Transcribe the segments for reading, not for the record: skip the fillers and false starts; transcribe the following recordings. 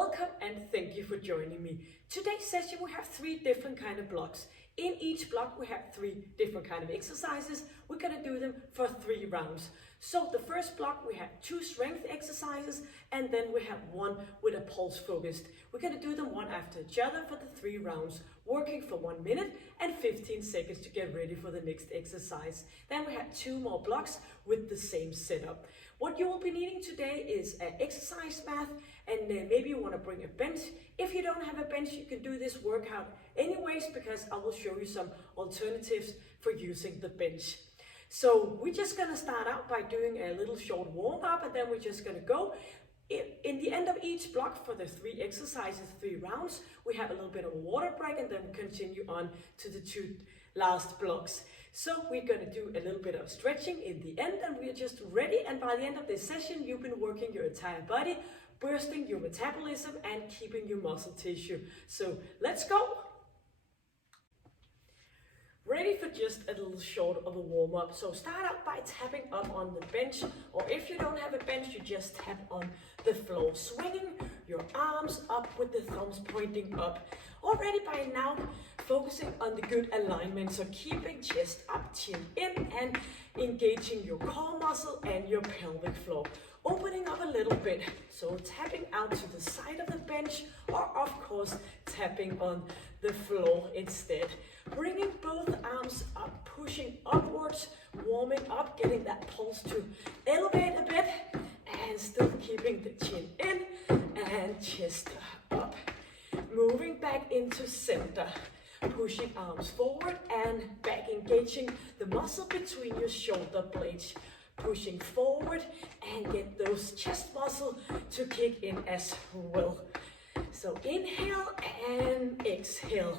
Welcome and thank you for joining me. Today's session we have 3 different kind of blocks. In each block we have 3 different kind of exercises. We're gonna do them for 3 rounds. So the first block we have 2 strength exercises and then we have 1 with a pulse focused. We're gonna do them one after each other for the 3 rounds, working for 1 minute and 15 seconds to get ready for the next exercise. Then we have 2 more blocks with the same setup. What you will be needing today is an exercise mat, and maybe you want to bring a bench. If you don't have a bench, you can do this workout anyways, because I will show you some alternatives for using the bench. So we're just going to start out by doing a little short warm up, and then we're just going to go. In the end of each block for the 3 exercises, 3 rounds, we have a little bit of a water break and then continue on to the 2 last blocks. So we're going to do a little bit of stretching in the end and we're just ready. And by the end of this session, you've been working your entire body, boosting your metabolism and keeping your muscle tissue. So let's go. Ready for just a little short of a warm up. So start out by tapping up on the bench, or if you don't have a bench, you just tap on the floor, swinging your arms up with the thumbs pointing up. Already by now, focusing on the good alignment. So keeping chest up, chin in, and engaging your core muscle and your pelvic floor. Opening up a little bit, so tapping out to the side of the bench, or of course tapping on the floor instead. Bringing both arms up, pushing upwards, warming up, getting that pulse to elevate a bit, and still keeping the chin in and chest up. Moving back into center, pushing arms forward and back, engaging the muscle between your shoulder blades. Pushing forward and get those chest muscles to kick in as well. So inhale and exhale.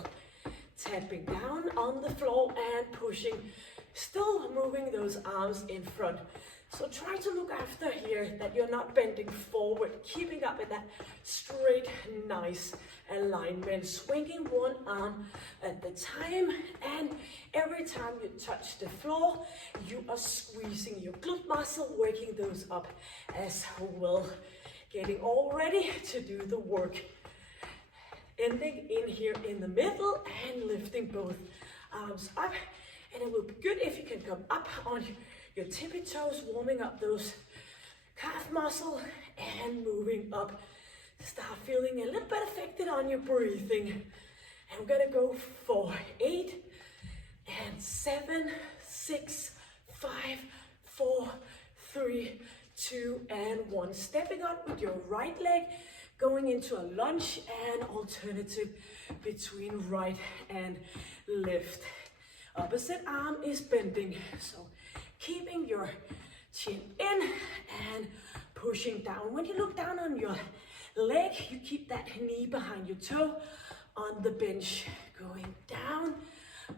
Tapping down on the floor and pushing, still moving those arms in front. So try to look after here that you're not bending forward, keeping up with that straight, nice alignment. Swinging one arm at the time, and every time you touch the floor, you are squeezing your glute muscle, waking those up as well. Getting all ready to do the work. Ending in here in the middle and lifting both arms up. And it will be good if you can come up on your tippy toes, warming up those calf muscle and moving up. Start feeling a little bit affected on your breathing. And we're gonna go for 8 and 7, 6, 5, 4, 3, 2, and 1. Stepping up with your right leg, going into a lunge and alternative between right and left. Opposite arm is bending, so keeping your chin in and pushing down. When you look down on your leg, you keep that knee behind your toe on the bench. Going down,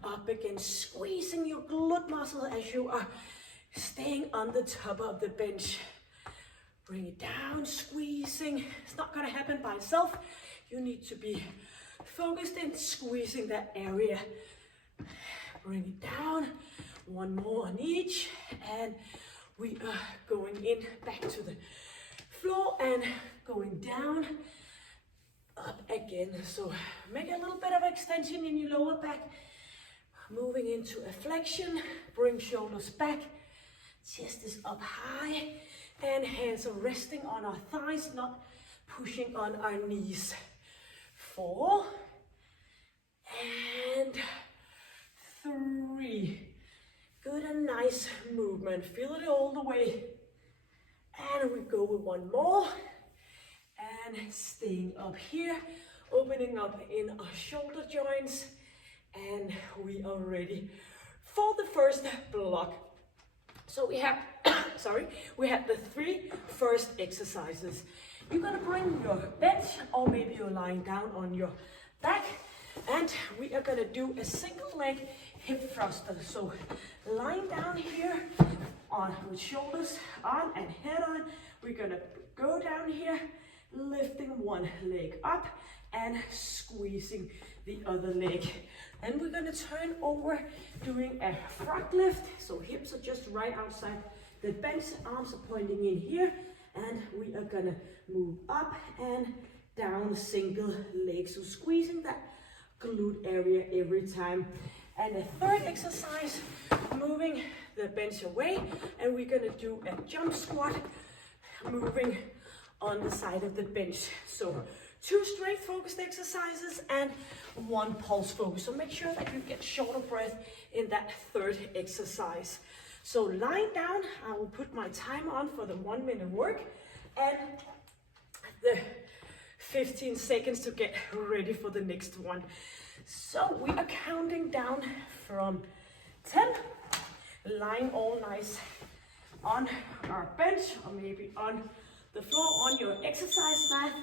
up again, squeezing your glute muscle as you are staying on the top of the bench. Bring it down, squeezing. It's not going to happen by itself. You need to be focused in squeezing that area. Bring it down. 1 more on each. And we are going in back to the floor and going down, up again. So make a little bit of extension in your lower back. Moving into a flexion. Bring shoulders back. Chest is up high. And hands are resting on our thighs, not pushing on our knees. 4 and 3. Good and nice movement. Feel it all the way. And we go with 1 more. And staying up here, opening up in our shoulder joints. And we are ready for the first block. So we have, we have the 3 first exercises. You're gonna bring your bench, or maybe you're lying down on your back, and we are gonna do a single leg hip thruster. So lying down here on with shoulders on and head on, we're gonna go down here, lifting 1 leg up and squeezing the other leg. Then we're gonna turn over, doing a frog lift. So hips are just right outside the bench, arms are pointing in here, and we are gonna move up and down single leg. So squeezing that glute area every time. And the third exercise, moving the bench away, and we're gonna do a jump squat, moving on the side of the bench. So 2 strength focused exercises and 1 pulse focus. So make sure that you get short of breath in that third exercise. So lying down, I will put my timer on for the 1 minute work and the 15 seconds to get ready for the next one. So we are counting down from 10, lying all nice on our bench or maybe on the floor on your exercise mat.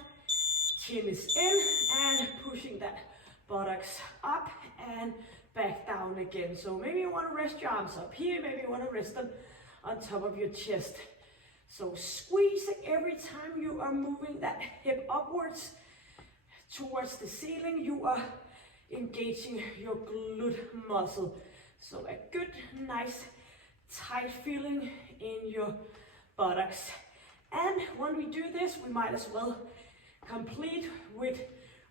Chin is in and pushing that buttocks up and back down again. So maybe you want to rest your arms up here, maybe you want to rest them on top of your chest. So squeezing every time you are moving that hip upwards towards the ceiling, you are engaging your glute muscle. So a good, nice, tight feeling in your buttocks. And when we do this, we might as well complete with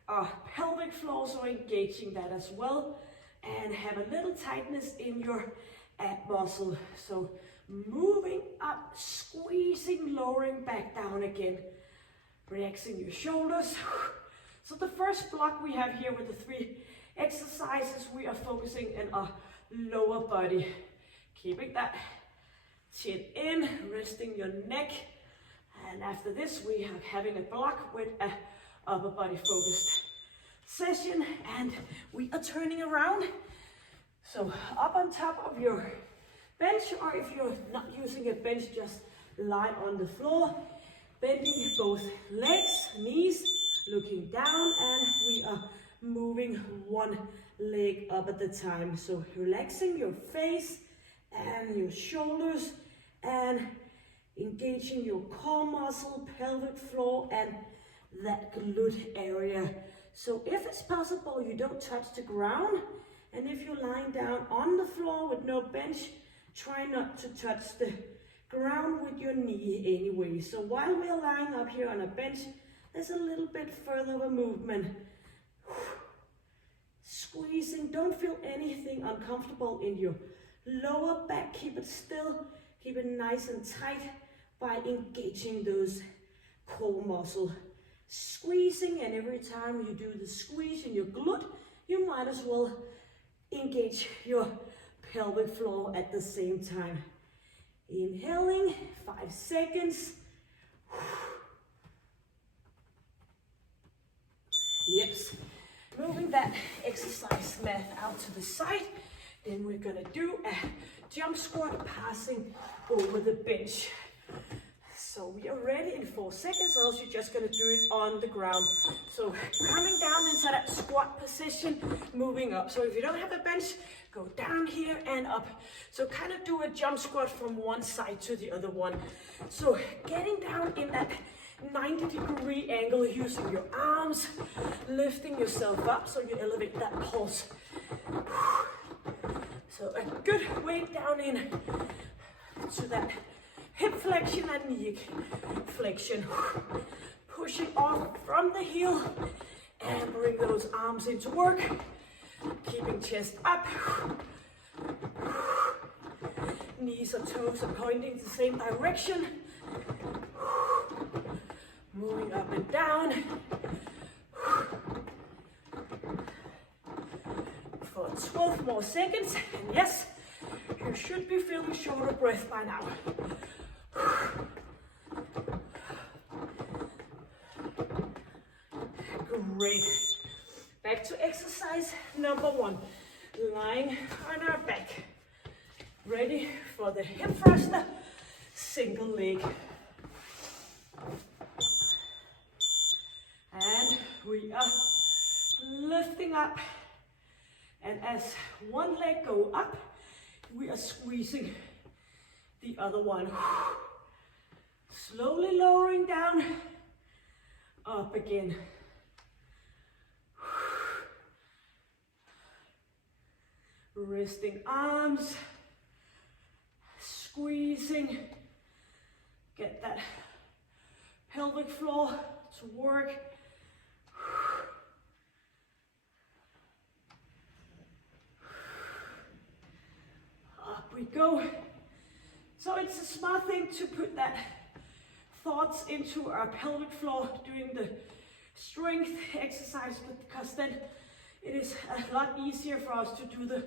our pelvic floor, so engaging that as well, and have a little tightness in your ab muscle. So moving up, squeezing, lowering back down again, relaxing your shoulders. So the first block we have here with the 3 exercises, we are focusing on our lower body, keeping that chin in, resting your neck. And after this, we are having a block with a upper body focused session, and we are turning around. So up on top of your bench, or if you're not using a bench, just lie on the floor, bending both legs, knees, looking down, and we are moving 1 leg up at the time. So relaxing your face and your shoulders and engaging your core muscle, pelvic floor, and that glute area. So if it's possible, you don't touch the ground. And if you're lying down on the floor with no bench, try not to touch the ground with your knee anyway. So while we're lying up here on a bench, there's a little bit further of a movement. Squeezing, don't feel anything uncomfortable in your lower back. Keep it still, keep it nice and tight by engaging those core muscle. Squeezing, and every time you do the squeeze in your glute, you might as well engage your pelvic floor at the same time. Inhaling, 5 seconds. Yes, moving that exercise mat out to the side. Then we're gonna do a jump squat, passing over the bench. So we are ready in 4 seconds, or else you're just gonna do it on the ground. So coming down into that squat position, moving up. So if you don't have a bench, go down here and up. So kind of do a jump squat from one side to the other one. So getting down in that 90-degree angle, using your arms, lifting yourself up so you elevate that pulse. So a good weight down in to that hip flexion and knee flexion. Pushing off from the heel and bring those arms into work. Keeping chest up. Knees and toes are pointing the same direction. Moving up and down. For 12 more seconds. And yes, you should be feeling short of breath by now. Great. Back to exercise number 1. Lying on our back. Ready for the hip thruster, single leg. And we are lifting up. And as one leg go up, we are squeezing the other one. Slowly lowering down, up again. Resting arms, squeezing, get that pelvic floor to work, go. So it's a smart thing to put that thoughts into our pelvic floor doing the strength exercise, because then it is a lot easier for us to do the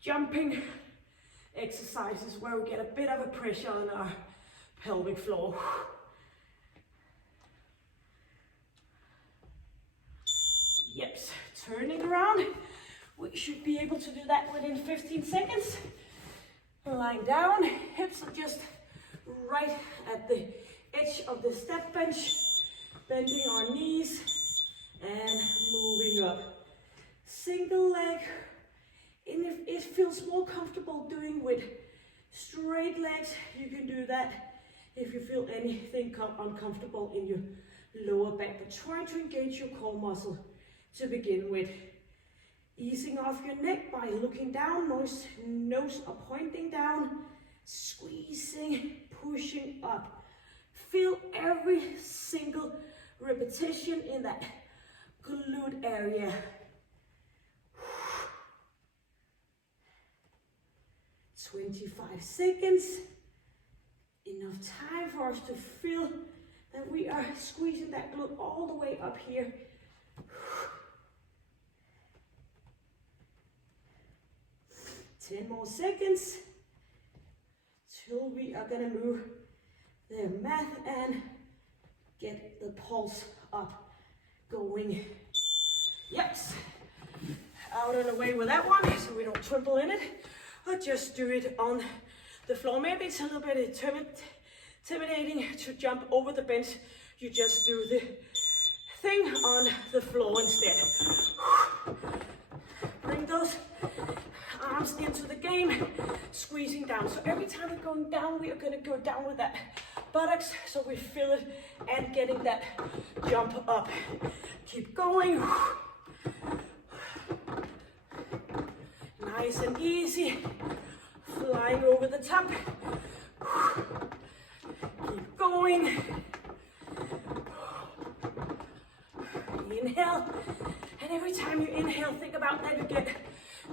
jumping exercises where we get a bit of a pressure on our pelvic floor. Yep, turning around. We should be able to do that within 15 seconds. Lying down, hips are just right at the edge of the step bench, bending our knees and moving up. Single leg, and if it feels more comfortable doing with straight legs, you can do that. If you feel anything uncomfortable in your lower back, but try to engage your core muscle to begin with. Easing off your neck by looking down, nose are pointing down, squeezing, pushing up. Feel every single repetition in that glute area. 25 seconds. Enough time for us to feel that we are squeezing that glute all the way up here. 10 more seconds till we are gonna move the mat and get the pulse up going. Yes, out and away with that one so we don't tremble in it, or just do it on the floor. Maybe it's a little bit intimidating to jump over the bench. You just do the thing on the floor instead. Bring those arms into the game, squeezing down. So every time we're going down, we are going to go down with that buttocks so we feel it and getting that jump up. Keep going. Nice and easy. Flying over the top. Keep going. Inhale. And every time you inhale, think about that you get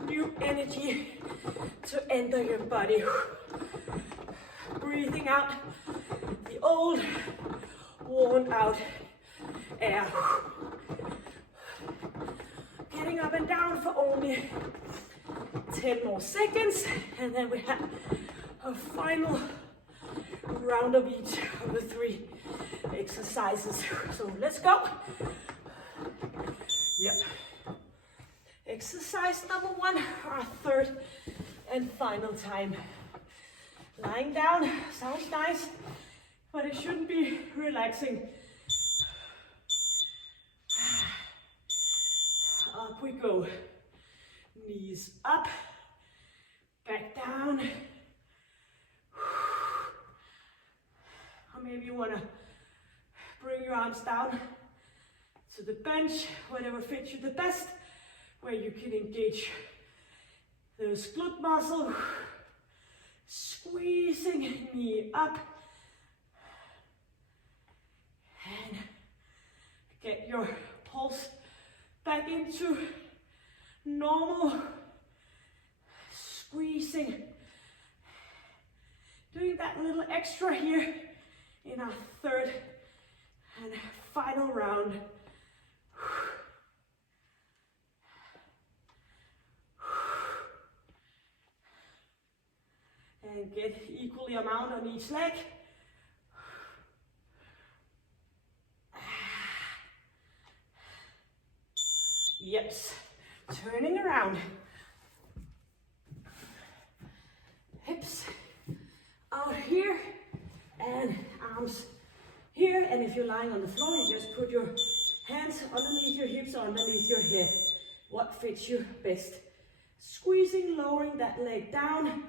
new energy to enter your body. Breathing out the old, worn out air. Getting up and down for only 10 more seconds, and then we have a final round of each of the 3 exercises. So let's go. Yep. Exercise number 1, our third and final time. Lying down sounds nice, but it shouldn't be relaxing. Up we go. Knees up, back down. Or maybe you want to bring your arms down to the bench, whatever fits you the best, where you can engage those glute muscles. Squeezing, knee up. And get your pulse back into normal. Squeezing. Doing that little extra here in our third and final round. And get equally amount on each leg. Yep, turning around. Hips out here and arms here. And if you're lying on the floor, you just put your hands underneath your hips or underneath your head. What fits you best. Squeezing, lowering that leg down.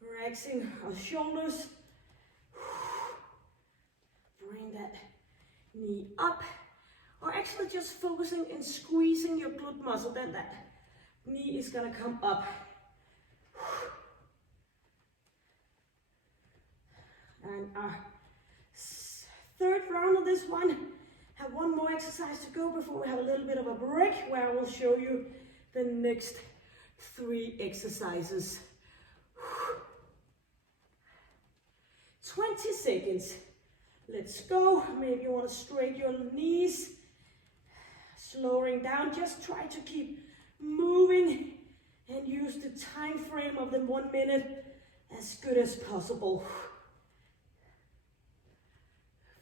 Relaxing our shoulders. Bring that knee up. Or actually just focusing and squeezing your glute muscle. Then that knee is going to come up. And our third round of this one. Have one more exercise to go before we have a little bit of a break where I will show you the next 3 exercises. 20 seconds. Let's go. Maybe you want to straighten your knees. Slowing down. Just try to keep moving and use the time frame of the 1 minute as good as possible.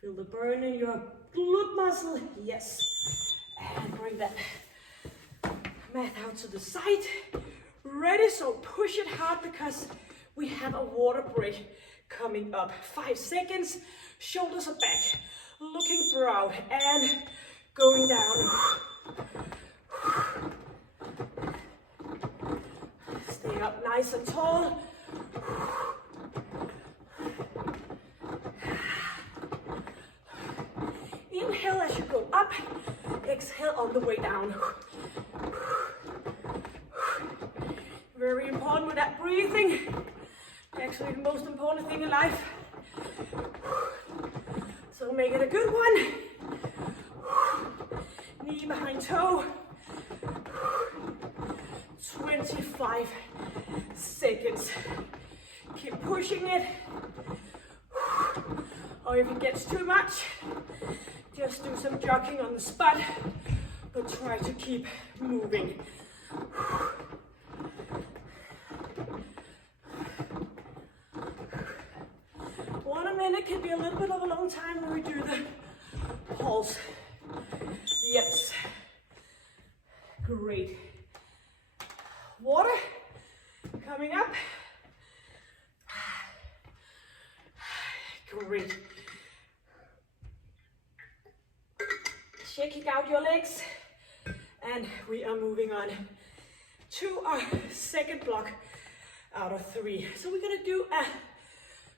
Feel the burn in your glute muscle. Yes. And bring that mat out to the side. Ready, so push it hard because we have a water break coming up. 5 seconds, shoulders are back, looking proud and going down. Stay up nice and tall. Inhale as you go up, exhale on the way down. Very important with that breathing. Actually the most important thing in life. So make it a good one. Knee behind toe. 25 seconds. Keep pushing it. Or if it gets too much, just do some jogging on the spot, but try to keep moving. 1 minute can be a little bit of a long time when we do the pulse. Yes. Great. Water coming up. Great. Shaking out your legs, and we are moving on to our second block out of 3. So we're gonna do a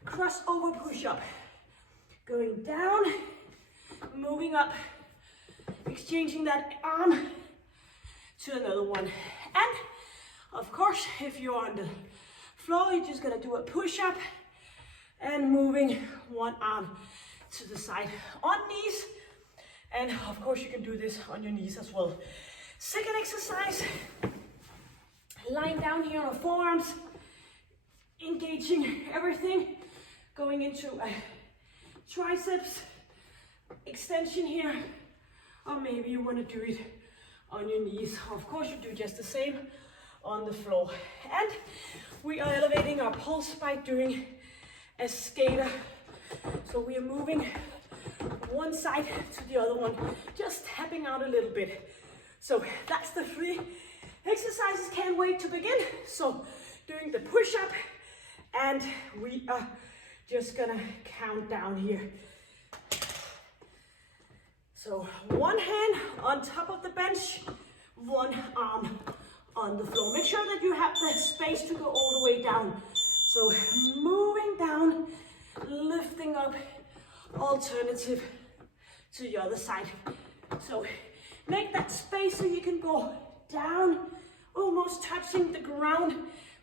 crossover push-up. Going down, moving up, exchanging that arm to another one. And of course, if you're on the floor, you're just gonna do a push-up and moving one arm to the side on knees. And of course, you can do this on your knees as well. Second exercise, lying down here on our forearms, engaging everything, going into a triceps extension here, or maybe you want to do it on your knees. Of course, you do just the same on the floor. And we are elevating our pulse by doing a skater. So we are moving one side to the other one, just tapping out a little bit. So that's the 3 exercises. Can't wait to begin. So doing the push-up, and we are just gonna count down here. So one hand on top of the bench, one arm on the floor. Make sure that you have the space to go all the way down. So moving down, lifting up, alternative to the other side. So make that space so you can go down, almost touching the ground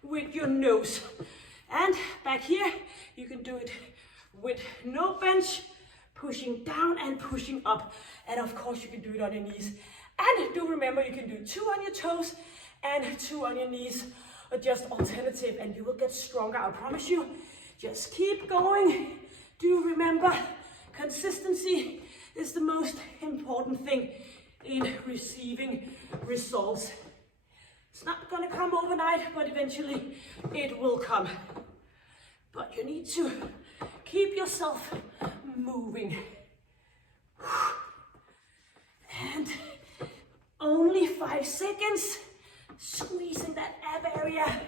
with your nose. And back here, you can do it with no bench, pushing down and pushing up. And of course, you can do it on your knees. And do remember, you can do 2 on your toes and 2 on your knees, or just alternative, and you will get stronger, I promise you. Just keep going. Do remember, consistency is the most important thing in receiving results. It's not gonna come overnight, but eventually it will come. But you need to keep yourself moving. And only 5 seconds, squeezing that ab area.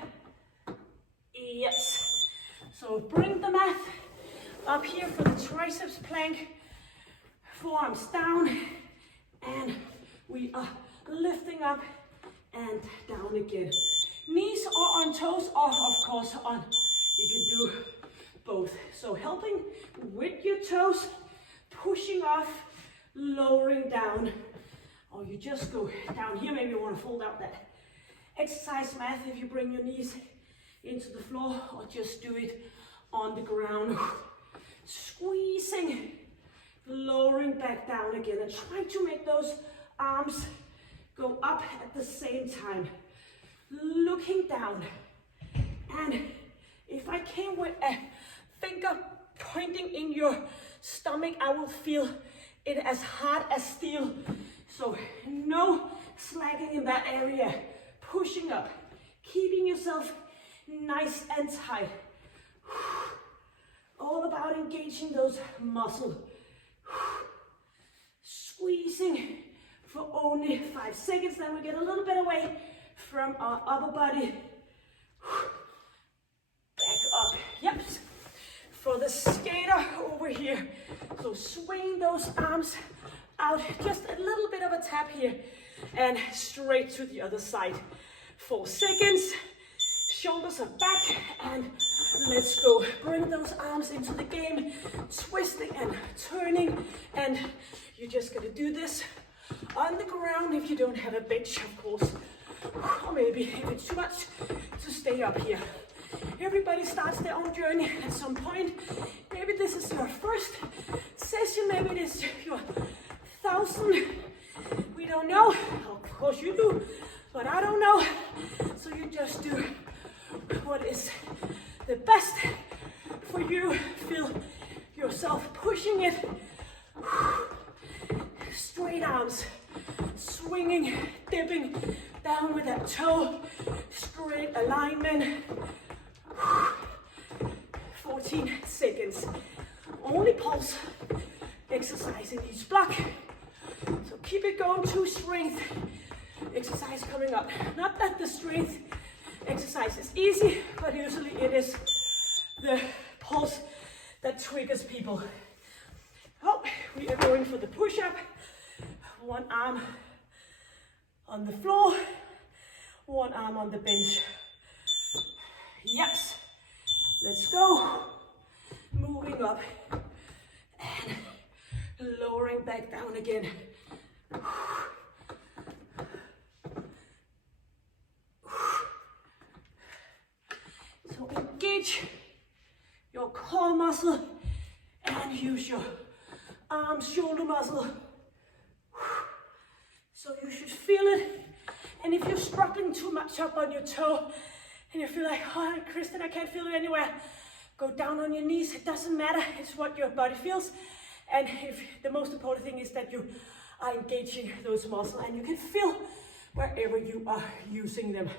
Yes. So bring the mat up here for the triceps plank. Forearms down, and we are lifting up and down again. Knees are on toes, or of course on, you can do both. So helping with your toes, pushing off, lowering down, or you just go down here. Maybe you want to fold out that exercise mat if you bring your knees into the floor, or just do it on the ground. Squeezing, lowering back down again, and try to make those arms go up at the same time. looking down. And if I came with a finger pointing in your stomach, I will feel it as hard as steel. So no slacking in that area. Pushing up, keeping yourself nice and tight. All about engaging those muscles. Squeezing for only 5 seconds, then we get a little bit away from our upper body. Back up. Yep. For the skater over here. So swing those arms out. Just a little bit of a tap here. And straight to the other side. 4 seconds. Shoulders are back. And let's go. Bring those arms into the game. Twisting and turning. And you're just going to do this on the ground if you don't have a bench, of course. Or maybe if it's too much to stay up here. Everybody starts their own journey at some point. Maybe this is your first session, maybe it is your 1000th. We don't know. Of course you do, but I don't know. So you just do what is the best for you. Feel yourself pushing it. Straight arms, swinging, dipping down with that toe, straight alignment. 14 seconds. Only pulse exercise in each block. So keep it going to strength exercise coming up. Not that the strength exercise is easy, but usually it is the pulse that triggers people. Oh, we are going for the push-up. One arm on the floor, one arm on the bench. Yes, let's go. Moving up and lowering back down again. So engage your core muscle and use your arms, shoulder muscle. So you should feel it. And if you're struggling too much up on your toe and you feel like, oh, Kristen, I can't feel it anywhere, go down on your knees. It doesn't matter. It's what your body feels. And if the most important thing is that you are engaging those muscles and you can feel wherever you are using them.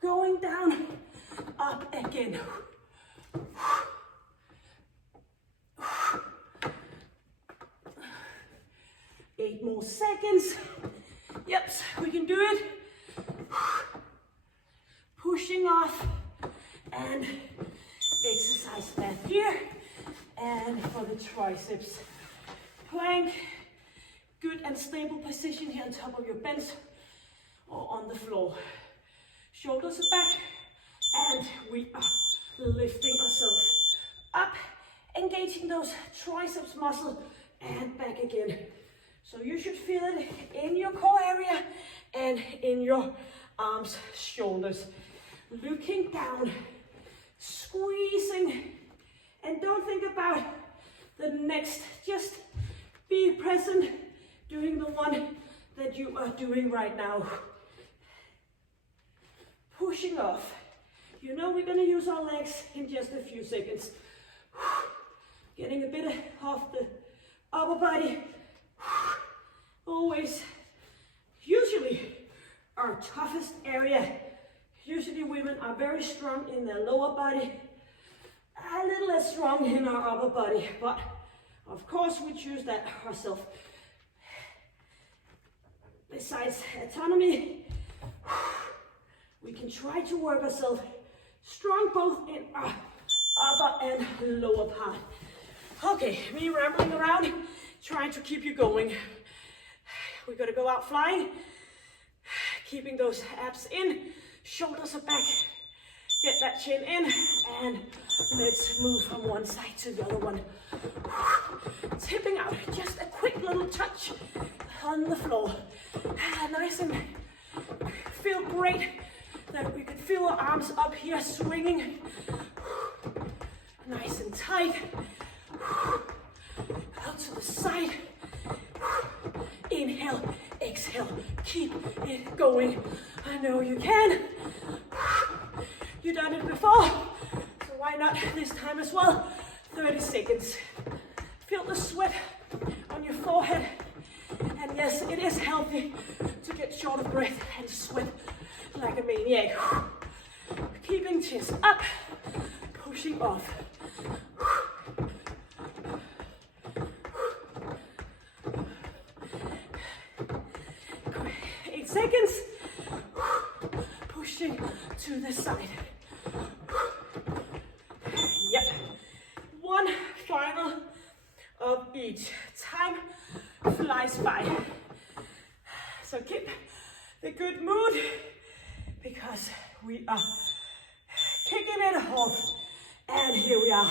Going down, up again. 8 more seconds. Yep, we can do it. Pushing off and exercise that here. And for the triceps, plank, good and stable position here on top of your bench or on the floor. Shoulders are back and we are lifting ourselves up, engaging those triceps muscle and back again. So you should feel it in your core area and in your arms, shoulders. Looking down, squeezing, and don't think about the next. Just be present doing the one that you are doing right now. Pushing off. You know we're going to use our legs in just a few seconds. Getting a bit off the upper body. Always, usually our toughest area. Usually women are very strong in their lower body, a little less strong in our upper body, but of course we choose that ourselves. Besides autonomy, we can try to work ourselves strong both in our upper and lower part. Okay, me rambling around, trying to keep you going. We're gonna go out flying, keeping those abs in, shoulders are back, get that chin in, and let's move from one side to the other one. Tipping out, just a quick little touch on the floor. Nice and feel great that we can feel our arms up here swinging. Nice and tight. Out to the side. Inhale, exhale, keep it going. I know you can. You've done it before, so why not this time as well? 30 seconds. Feel the sweat on your forehead. And yes, it is healthy to get short of breath and sweat like a maniac. Keeping chest up, pushing off. 8 seconds. Pushing to the side. Yep. One final of each. Time flies by. So keep the good mood because we are kicking it off. And here we are.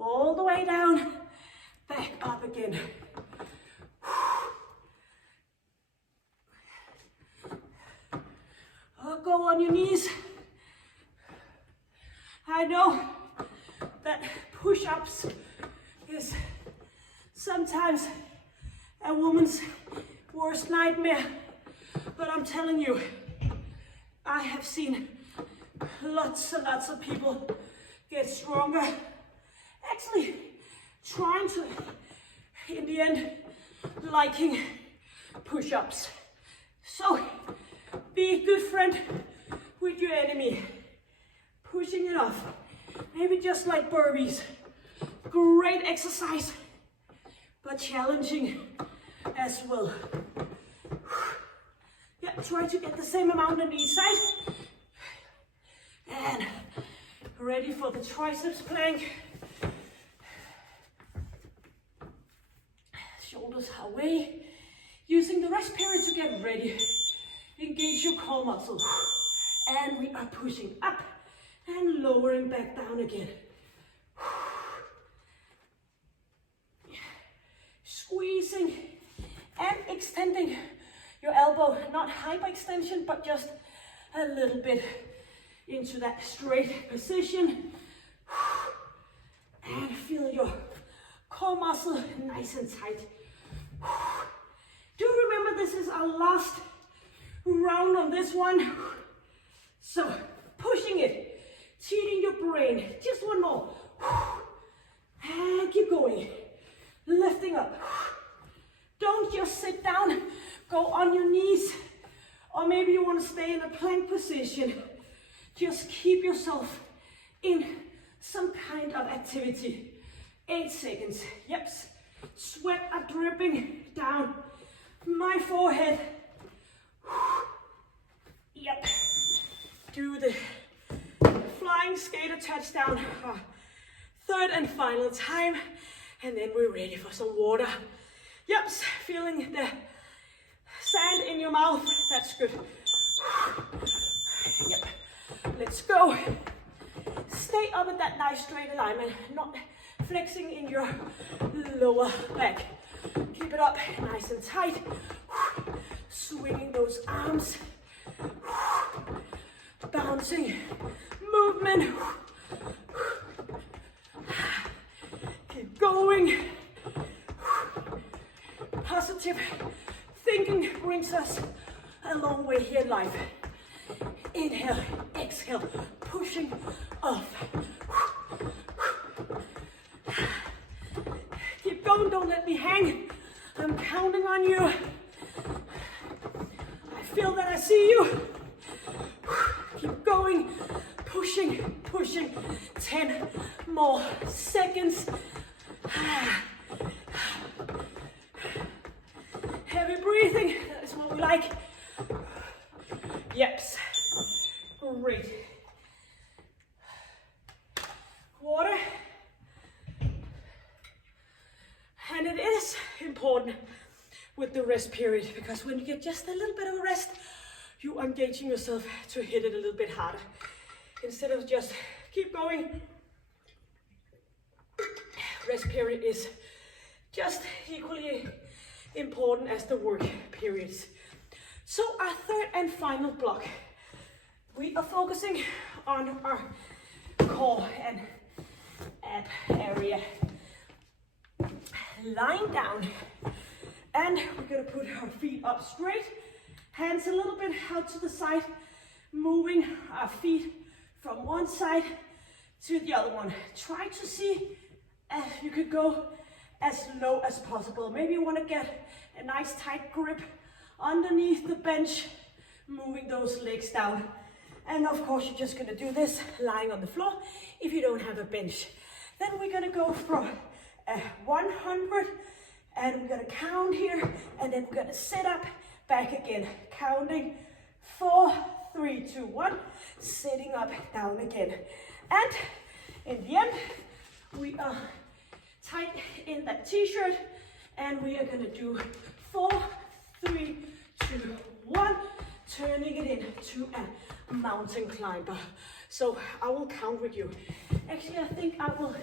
All the way down, back up again. Go on your knees. I know that push-ups is sometimes a woman's worst nightmare, but I'm telling you, I have seen lots and lots of people get stronger. Actually, trying to, in the end, liking push-ups. So, be a good friend with your enemy. Pushing it off. Maybe just like burpees. Great exercise, but challenging as well. Yeah, try to get the same amount on each side. And ready for the triceps plank. Shoulders away. Using the rest period to get ready. Engage your core muscle. And we are pushing up and lowering back down again. Squeezing and extending your elbow, not hyperextension, but just a little bit into that straight position. And feel your core muscle nice and tight. Do remember this is our last round on this one. So pushing it, cheating your brain. Just one more. And keep going. Lifting up. Don't just sit down. Go on your knees. Or maybe you want to stay in a plank position. Just keep yourself in some kind of activity. 8 seconds. Yep. Sweat are dripping down my forehead. Yep. Do the flying skater touchdown. Third and final time. And then we're ready for some water. Yep. Feeling the sand in your mouth. That's good. Yep. Let's go. Stay up at that nice straight alignment. Not flexing in your lower back. Keep it up nice and tight. Swinging those arms. Bouncing. Movement. Keep going. Positive thinking brings us a long way here in life. Inhale, exhale, pushing off. Keep going, don't let me hang. I'm counting on you. I feel that I see you. Keep going, pushing, pushing. 10 more seconds. Heavy breathing, that is what we like. Yep. Great. Water. And it is important with the rest period because when you get just a little bit of a rest, you are engaging yourself to hit it a little bit harder. Instead of just keep going, rest period is just equally important as the work periods. So our third and final block, we are focusing on our core and ab area. Lying down, and we're gonna put our feet up straight Hands a little bit out to the side, moving our feet from one side to the other one. Try to see if you could go as low as possible. Maybe you want to get a nice tight grip underneath the bench, moving those legs down. And of course, you're just going to do this lying on the floor if you don't have a bench. Then we're going to go from 100, and we're going to count here, and then we're going to sit up, back again, counting 4, 3, 2, 1, sitting up, down again. And in the end, we are tight in that t-shirt, and we are going to do 4, 3, 2, 1, turning it into a mountain climber. So I will count with you. Actually, I think I will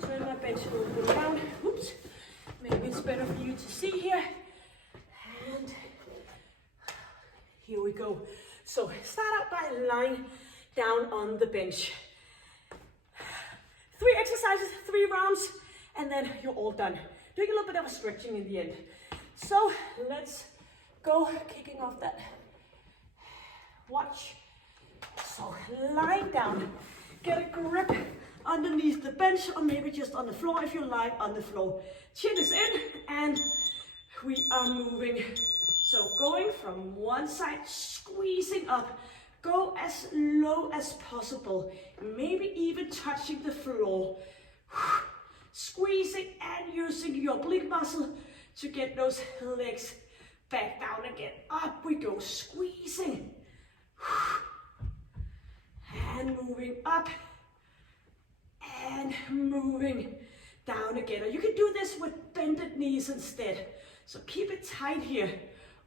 turn my bench a little bit around. Oops. Maybe it's better for you to see here. And here we go. So start out by lying down on the bench. 3 exercises, 3 rounds, and then you're all done. Doing a little bit of a stretching in the end. So let's go, kicking off that watch. So lying down, get a grip underneath the bench, or maybe just on the floor if you lie on the floor. Chin is in, and we are moving. So going from one side, squeezing up, go as low as possible, maybe even touching the floor. Squeezing and using your oblique muscle to get those legs back down again. Up we go, squeezing. And moving up. And moving down again. Or you can do this with bended knees instead. So keep it tight here.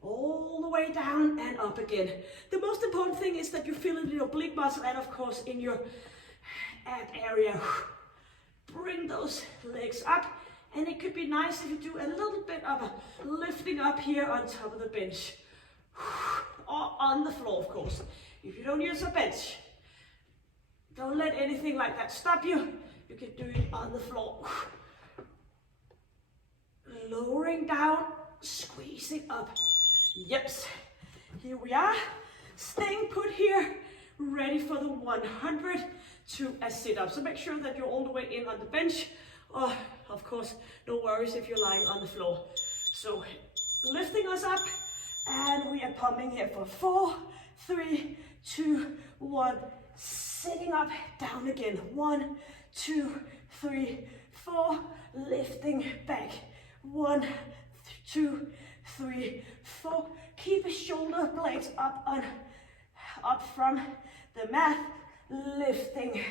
All the way down and up again. The most important thing is that you feel it in your oblique muscle and of course in your ab area. Bring those legs up, and it could be nice if you do a little bit of a lifting up here on top of the bench. Or on the floor, of course. If you don't use a bench, don't let anything like that stop you. You can do it on the floor. Lowering down, squeezing up. Yep, here we are. Staying put here, ready for the 100 to a sit-up. So make sure that you're all the way in on the bench. Oh, of course, no worries if you're lying on the floor. So lifting us up, and we are pumping here for 4, 3, 2, 1. Sitting up, down again. 1, 2, 3, 4. Lifting back. 1, 2, 3, 4. Keep your shoulder blades up from the mat. Lifting.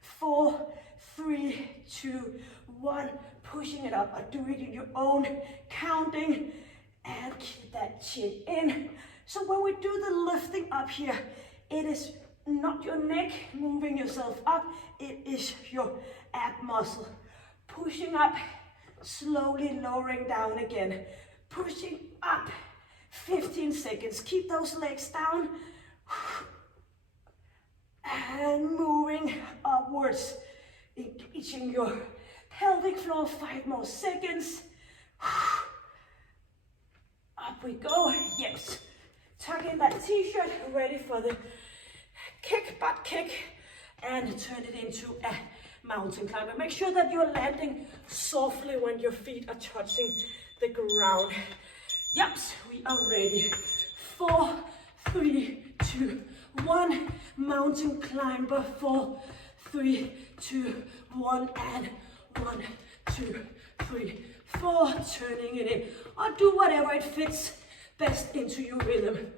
4, 3, 2, 1. Pushing it up. Or do it in your own counting. And keep that chin in. So when we do the lifting up here, it is not your neck moving yourself up. It is your ab muscle. Pushing up, slowly lowering down again. Pushing up. 15 seconds. Keep those legs down. And moving upwards. Engaging your pelvic floor. 5 more seconds. Up we go. Yes. Tuck in that t-shirt. Ready for the kick, butt kick. And turn it into a mountain climber. Make sure that you're landing softly when your feet are touching the ground. Yep, we are ready. 4, 3, 2, 1. Mountain climber. 4, 3, 2, 1. And 1, 2, 3, 4. Turning it in. Or do whatever it fits best into your rhythm.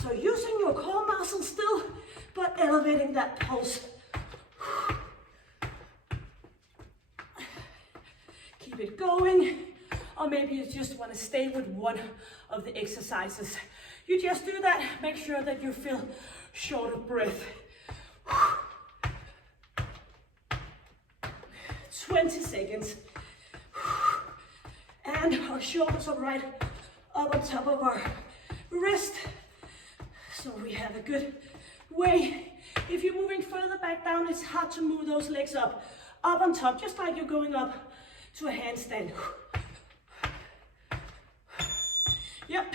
So using your core muscle still, but elevating that pulse. Keep it going. Or maybe you just want to stay with one of the exercises. You just do that. Make sure that you feel short of breath. 20 seconds. And our shoulders are right up on top of our wrist. So we have a good way. If you're moving further back down, it's hard to move those legs up on top, just like you're going up to a handstand. Yep,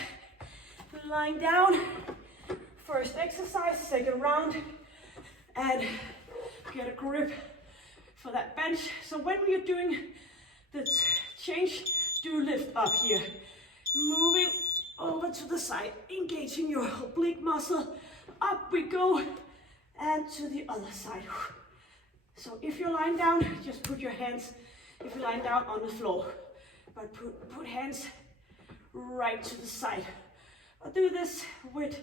Lying down, first exercise, second round, and get a grip for that bench. So when you're doing the change, do lift up here. Moving over to the side, engaging your oblique muscle. Up we go, and to the other side. So if you're lying down, just put your hands, if you're lying down, on the floor. But put hands right to the side. Or do this with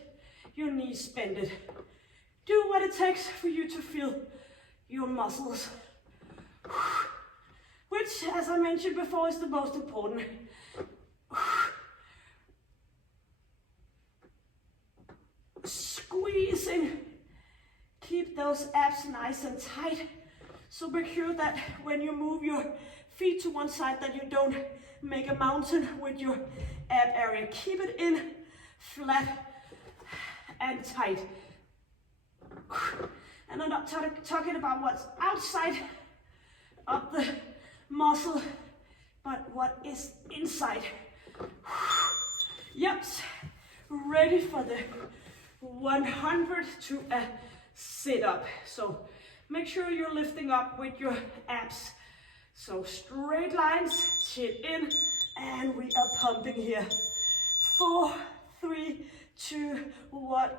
your knees bended. Do what it takes for you to feel your muscles. Which, as I mentioned before, is the most important. Squeezing. Keep those abs nice and tight. So make sure that when you move your feet to one side that you don't make a mountain with your ab area. Keep it in, flat and tight. And I'm not talking about what's outside of the muscle, but what is inside. Yep, ready for the 100 to a sit-up. So make sure you're lifting up with your abs. So straight lines, chin in, and we are pumping here. 4, 3, 2, 1,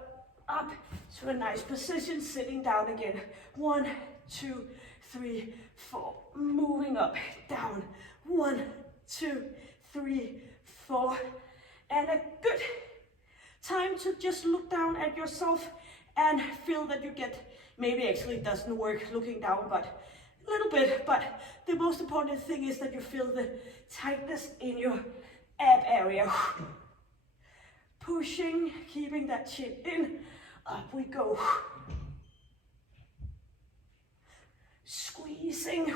up to a nice position, sitting down again. 1, 2, 3, 4, moving up, down. 1, 2, 3, 4, and a good time to just look down at yourself and feel that you get, maybe actually it doesn't work looking down, but a little bit, but the most important thing is that you feel the tightness in your ab area. Pushing, keeping that chin in, up we go. Squeezing.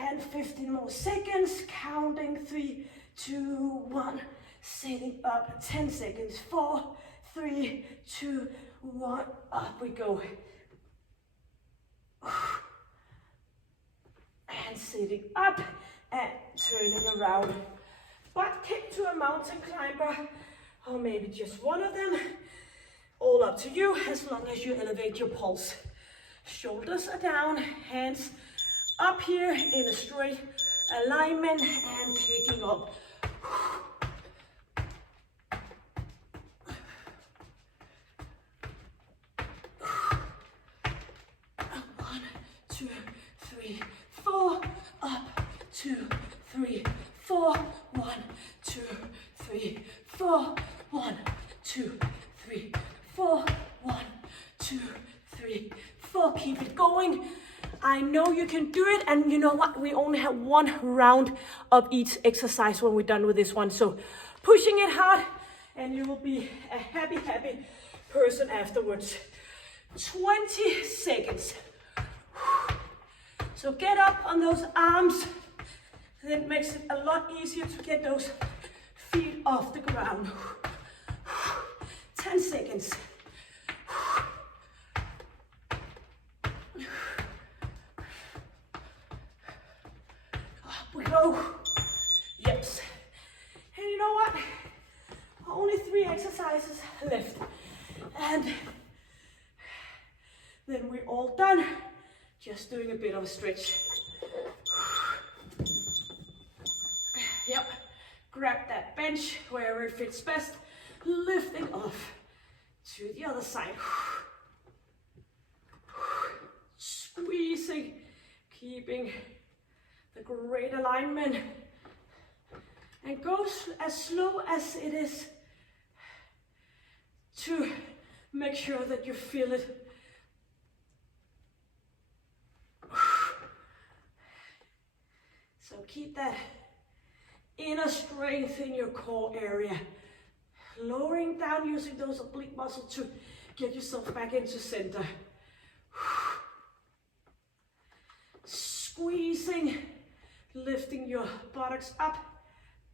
And 15 more seconds, counting 3, 2, 1, sitting up, 10 seconds, 4, 3, 2, 1, up we go. And sitting up and turning around. Butt kick to a mountain climber, or maybe just one of them. All up to you, as long as you elevate your pulse. Shoulders are down, hands up here in a straight alignment and kicking up. 1, 2, 3, 4, up, 2, 3, 4, 1, 2, 3, 4, 1, 2, 3, 4, 1, 2, 3, 4. Keep it going. I know you can do it, and you know what? We only have one round of each exercise when we're done with this one. So pushing it hard, and you will be a happy, happy person afterwards. 20 seconds. So get up on those arms. That makes it a lot easier to get those feet off the ground. 10 seconds. Up we go. Yes. And you know what? Only 3 exercises left. And then we're all done. Just doing a bit of a stretch. Yep. Grab that bench wherever it fits best. Lifting off to the other side. Squeezing, keeping the great alignment. And go as slow as it is to make sure that you feel it. So keep that inner strength in your core area. Lowering down using those oblique muscles to get yourself back into center. Squeezing, lifting your buttocks up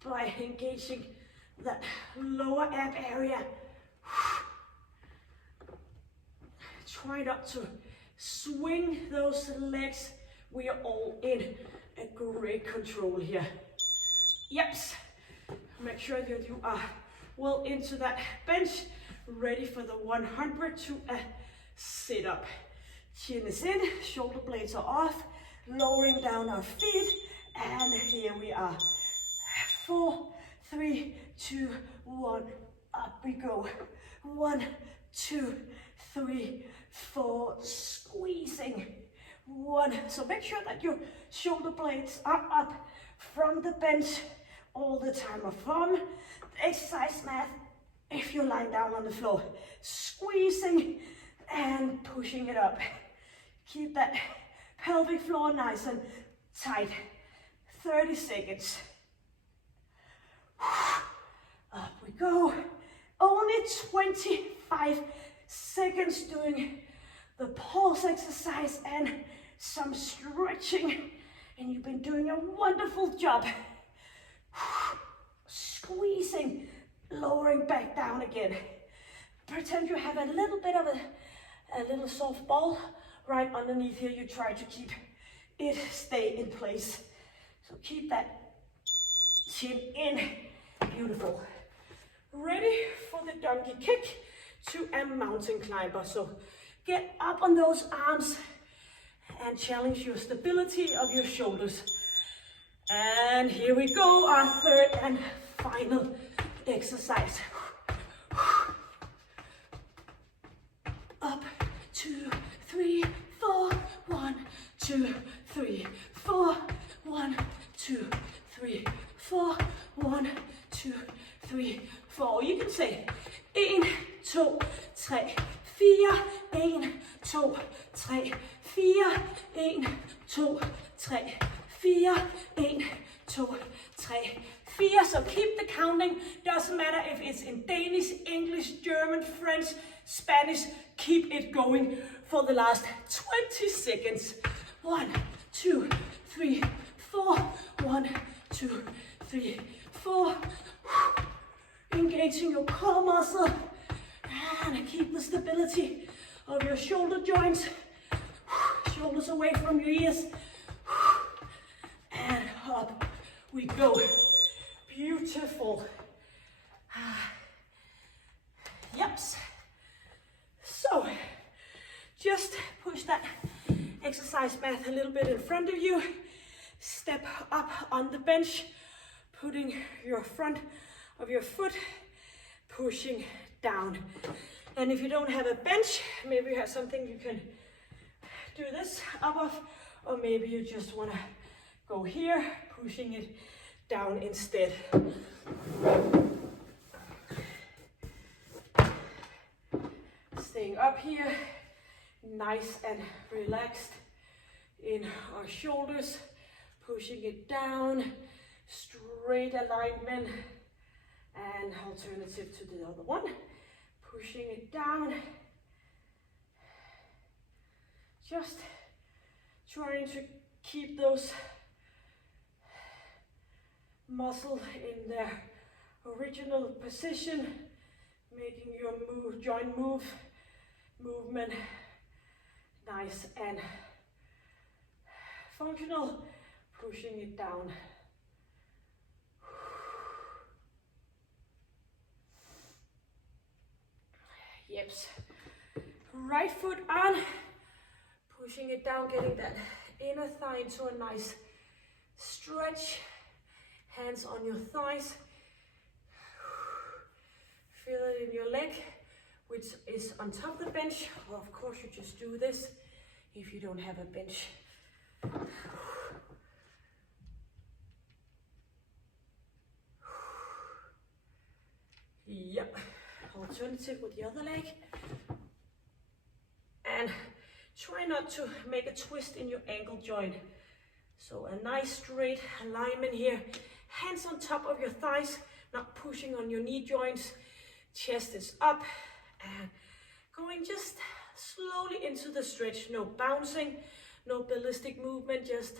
by engaging that lower ab area. Try not to swing those legs. We are all in a great control here. Yep. Make sure that you are well into that bench, ready for the 100 to a sit up. Chin is in, shoulder blades are off, lowering down our feet, and here we are. 4, 3, 2, 1, up we go. 1, 2, 3, 4, squeezing. 1, so make sure that your shoulder blades are up from the bench all the time, or from the exercise mat if you're lying down on the floor. Squeezing and pushing it up. Keep that pelvic floor nice and tight. 30 seconds. Up we go. Only 25 seconds doing the pulse exercise and some stretching. And you've been doing a wonderful job. Squeezing, lowering back down again. Pretend you have a little bit of a little soft ball right underneath here. You try to keep it stay in place. So keep that chin in. Beautiful. Ready for the donkey kick to a mountain climber. So get up on those arms and challenge your stability of your shoulders. And here we go, our third and final exercise. Up, 2, 3, 4, 1, 2, 3, 4, 1, 2, 3, 4, 1, 2, 3, 4. You can say 1, 2, 3, 4, 1, 2, 3, 4, 1, 2, 3, 4, 1, 2, 3, 4. So keep the counting. Doesn't matter if it's in Danish, English, German, French, Spanish. Keep it going for the last 20 seconds. 1, 2, 3, 4. 1, 2, 3, 4. Engaging your core muscle and keep the stability of your shoulder joints. Shoulders away from your ears. And up we go. Beautiful. Yep. So just push that exercise mat a little bit in front of you. Step up on the bench, putting your front of your foot, pushing down. And if you don't have a bench, maybe you have something you can do this up of, or maybe you just want to go here, pushing it down instead. Staying up here, nice and relaxed in our shoulders, pushing it down, straight alignment, and alternative to the other one, pushing it down, just trying to keep those muscles in their original position, making your joint movement nice and functional, pushing it down. Yep. Right foot on, pushing it down, getting that inner thigh into a nice stretch. Hands on your thighs. Feel it in your leg, which is on top of the bench. Well, of course, you just do this if you don't have a bench. Yep. Alternative with the other leg. And try not to make a twist in your ankle joint. So a nice straight alignment here. Hands on top of your thighs, not pushing on your knee joints. Chest is up and going just slowly into the stretch. No bouncing, no ballistic movement, just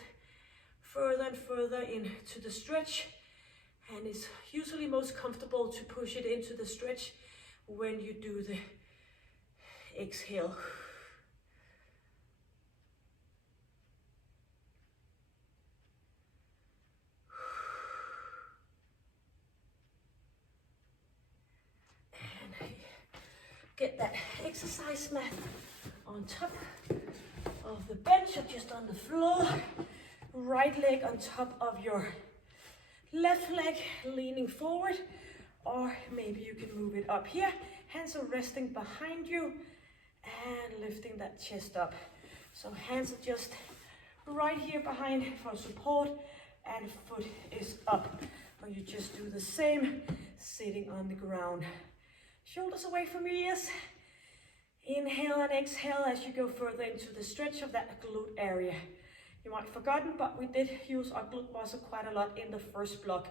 further and further into the stretch. And it's usually most comfortable to push it into the stretch when you do the exhale. get that exercise mat on top of the bench or just on the floor. Right leg on top of your left leg, leaning forward, or maybe you can move it up here. Hands are resting behind you and lifting that chest up. So hands are just right here behind for support and foot is up. Or you just do the same, sitting on the ground. Shoulders away from your ears. Inhale and exhale as you go further into the stretch of that glute area. You might have forgotten, but we did use our glute muscle quite a lot in the first block.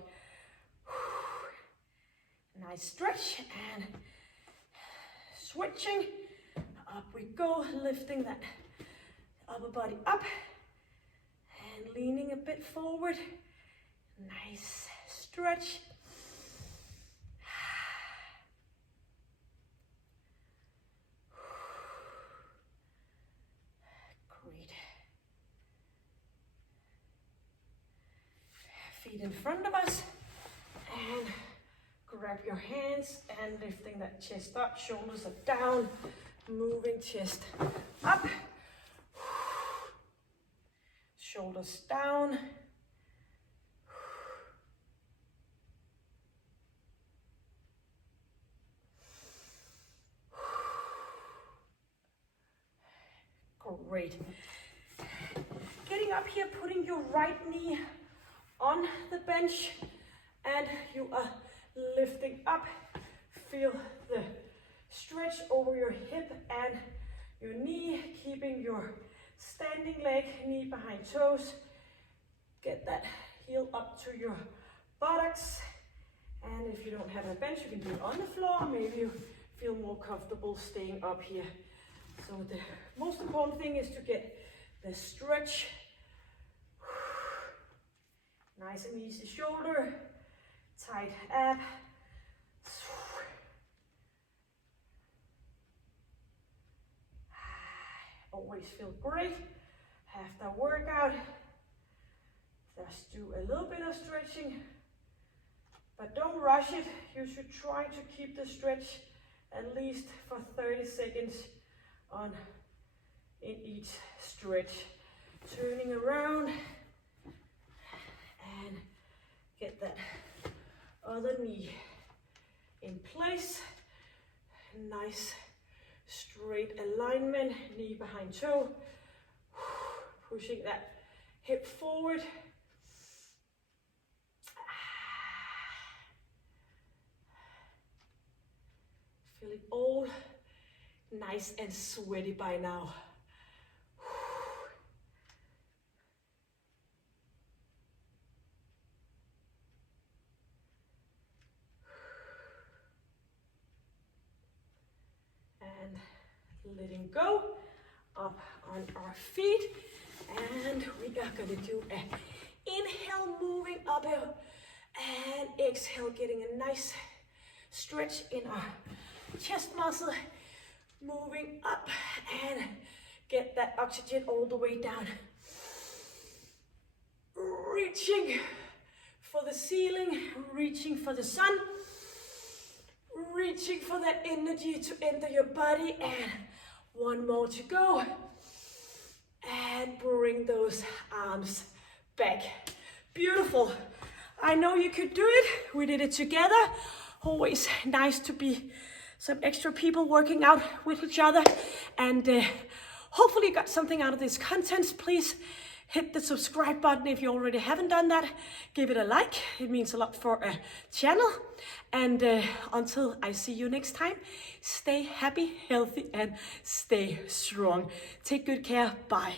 Nice stretch and switching. Up we go, lifting that upper body up and leaning a bit forward. Nice stretch. Great. Feet in front of us and grab your hands and lifting that chest up, shoulders are down, moving chest up, shoulders down. Great. Getting up here, putting your right knee on the bench and you are lifting up. Feel the stretch over your hip and your knee, keeping your standing leg, knee behind toes. Get that heel up to your buttocks. And if you don't have a bench, you can do it on the floor. Maybe you feel more comfortable staying up here. So the most important thing is to get the stretch. Nice and easy shoulder, tight ab. Always feel great after workout. Just do a little bit of stretching, but don't rush it. You should try to keep the stretch at least for 30 seconds in each stretch. Turning around and get that other knee in place. Nice straight alignment, knee behind toe. Pushing that hip forward. Feeling all nice and sweaty by now. And letting go, up on our feet. And we are gonna do an inhale, moving up and exhale, getting a nice stretch in our chest muscle. Moving up and get that oxygen all the way down. Reaching for the ceiling, reaching for the sun, reaching for that energy to enter your body. And one more to go. And bring those arms back. Beautiful. I know you could do it. We did it together. Always nice to be some extra people working out with each other. And hopefully you got something out of this content. Please hit the subscribe button if you already haven't done that. Give it a like. It means a lot for a channel. And until I see you next time, stay happy, healthy, and stay strong. Take good care. Bye.